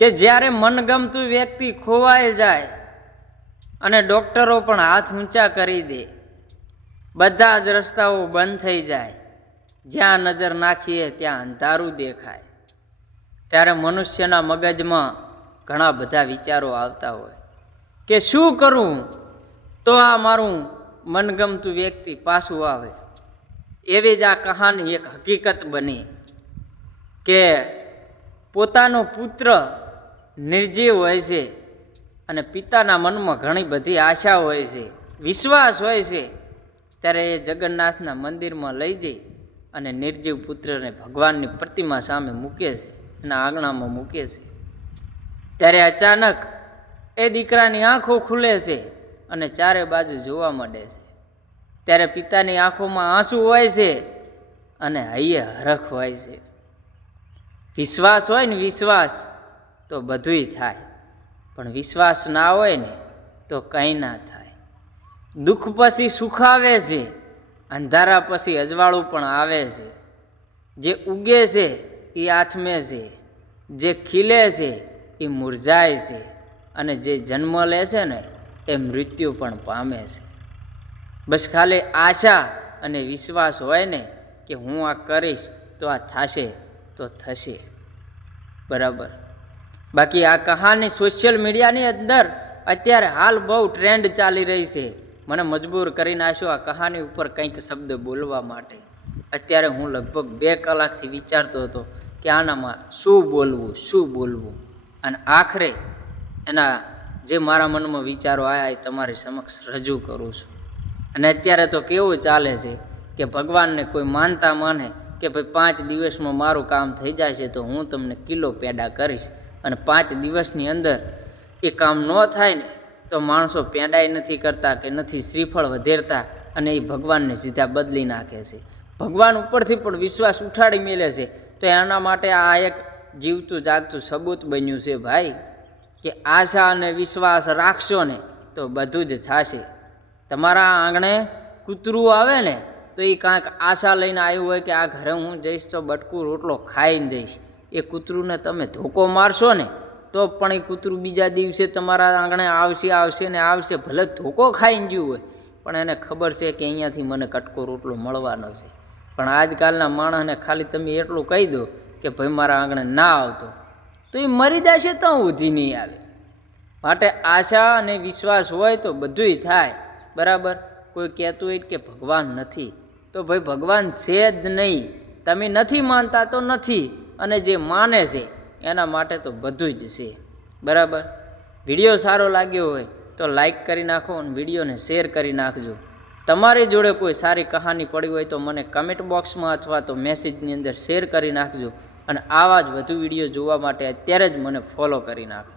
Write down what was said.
કે જ્યારે મનગમતું વ્યક્તિ ખોવાઈ જાય અને ડૉક્ટરો પણ હાથ ઊંચા કરી દે, બધા જ રસ્તાઓ બંધ થઈ જાય, જ્યાં નજર નાખીએ ત્યાં અંધારું દેખાય, ત્યારે મનુષ્યના મગજમાં ઘણા બધા વિચારો આવતા હોય કે શું કરું તો આ મારું મનગમતું વ્યક્તિ પાછું આવે. એવી જ આ કહાની એક હકીકત બની કે પોતાનો પુત્ર નિર્જીવ હોય છે અને પિતાના મનમાં ઘણી બધી આશા હોય છે, વિશ્વાસ હોય છે, ત્યારે એ જગન્નાથના મંદિરમાં લઈ જઈ અને નિર્જીવ પુત્રને ભગવાનની પ્રતિમા સામે મૂકે છે, એના આંગણામાં મૂકે છે. ત્યારે અચાનક એ દીકરાની આંખો ખુલે છે અને ચારે બાજુ જોવા માંડે છે. ત્યારે પિતાની આંખોમાં આંસુ હોય છે અને હૈયે હરખ હોય છે. વિશ્વાસ હોય ને, વિશ્વાસ તો બધુંય થાય, પણ વિશ્વાસ ના હોય ને તો કંઈ ના થાય. દુઃખ પછી સુખ આવે છે, અંધારા પછી અજવાળું પણ આવે છે. જે ઉગે છે એ આથમે છે, જે ખીલે છે એ મુરઝાય છે, અને જે જન્મ લે છે ને એ મૃત્યુ પણ પામે છે. બસ ખાલી આશા અને વિશ્વાસ હોય ને કે હું આ કરીશ તો આ થશે તો થશે. બરાબર. બાકી આ કહાની સોશિયલ મીડિયાની અંદર અત્યારે હાલ બહુ ટ્રેન્ડ ચાલી રહી છે. મને મજબૂર કરી નાખ્યો આ કહાની ઉપર કંઈક શબ્દ બોલવા માટે. અત્યારે હું લગભગ 2 કલાકથી વિચારતો હતો કે આનામાં શું બોલવું, અને આખરે એના જે મારા મનમાં વિચારો આવ્યા એ તમારી સમક્ષ રજૂ કરું છું. અને અત્યારે તો કેવું ચાલે છે કે ભગવાનને કોઈ માનતા માને કે ભાઈ 5 દિવસમાં મારું કામ થઈ જાય છે તો હું તમને કિલો પેડા કરીશ, અને 5 દિવસની અંદર એ કામ ન થાય ને તો માણસો પેડાય નથી કરતા કે નથી શ્રીફળ વધેરતા, અને એ ભગવાનને સીધા બદલી નાખે છે. ભગવાન ઉપરથી પણ વિશ્વાસ ઉઠાડી મેલે છે. તો એના માટે આ એક જીવતું જાગતું સબૂત બન્યું છે ભાઈ, કે આશા અને વિશ્વાસ રાખશો ને તો બધું જ થશે. તમારા આંગણે કૂતરું આવે ને તો એ કાંઈક આશા લઈને આવ્યું હોય કે આ ઘરે હું જઈશ તો બટકું રોટલો ખાઈને જઈશ. એ કૂતરુંને તમે ધોકો મારશો ને તો પણ એ કૂતરું બીજા દિવસે તમારા આંગણે આવશે ને આવશે. ભલે ધોકો ખાઈને ગયું હોય, પણ એને ખબર છે કે અહીંયાથી મને કટકો રોટલો મળવાનો છે. પણ આજકાલના માણસને ખાલી તમે એટલું કહી દો કે ભાઈ મારા આંગણે ના આવતો, તો એ મરી જશે તો ઊધી નહીં આવે. માટે આશા અને વિશ્વાસ હોય તો બધુંય થાય. બરાબર. કોઈ કહેતું હોય કે ભગવાન નથી, તો ભાઈ ભગવાન છે જ નહીં. તમે નથી માનતા તો નથી, અને જે માને છે એના માટે તો બધું જ છે. બરાબર. વિડીયો સારો લાગ્યો હોય તો લાઈક કરી નાખો અને વિડીયોને શેર કરી નાખજો. તમારી જોડે કોઈ સારી કહાની પડી હોય તો મને કમેન્ટ બોક્સમાં અથવા તો મેસેજની અંદર શેર કરી નાખજો. અને આવા જ વધુ વિડીયો જોવા માટે અત્યારે જ મને ફોલો કરી નાખો.